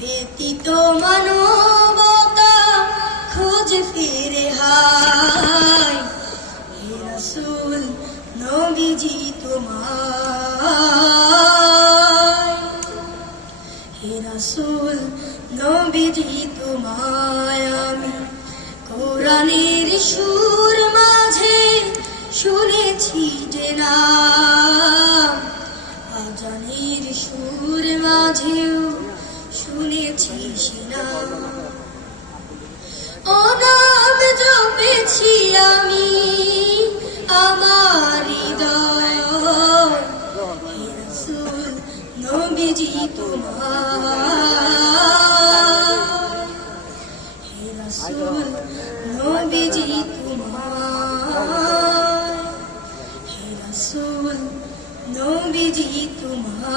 ব্যতীত মানবতা খোঁজ ফিরে হায়। হে রসুল, নবীজি তোমায়। হে রসুল, নবীজি তোমায় আমি কোরআনের সুর মাঝে শুনেছি যে না। আজানের সুর মাঝেও শুনেছি সে না। ও নাম জপেছি আমি আমার হৃদয়। নবীজি তোমার। নবীজি তোমার। নবীজি তোমার।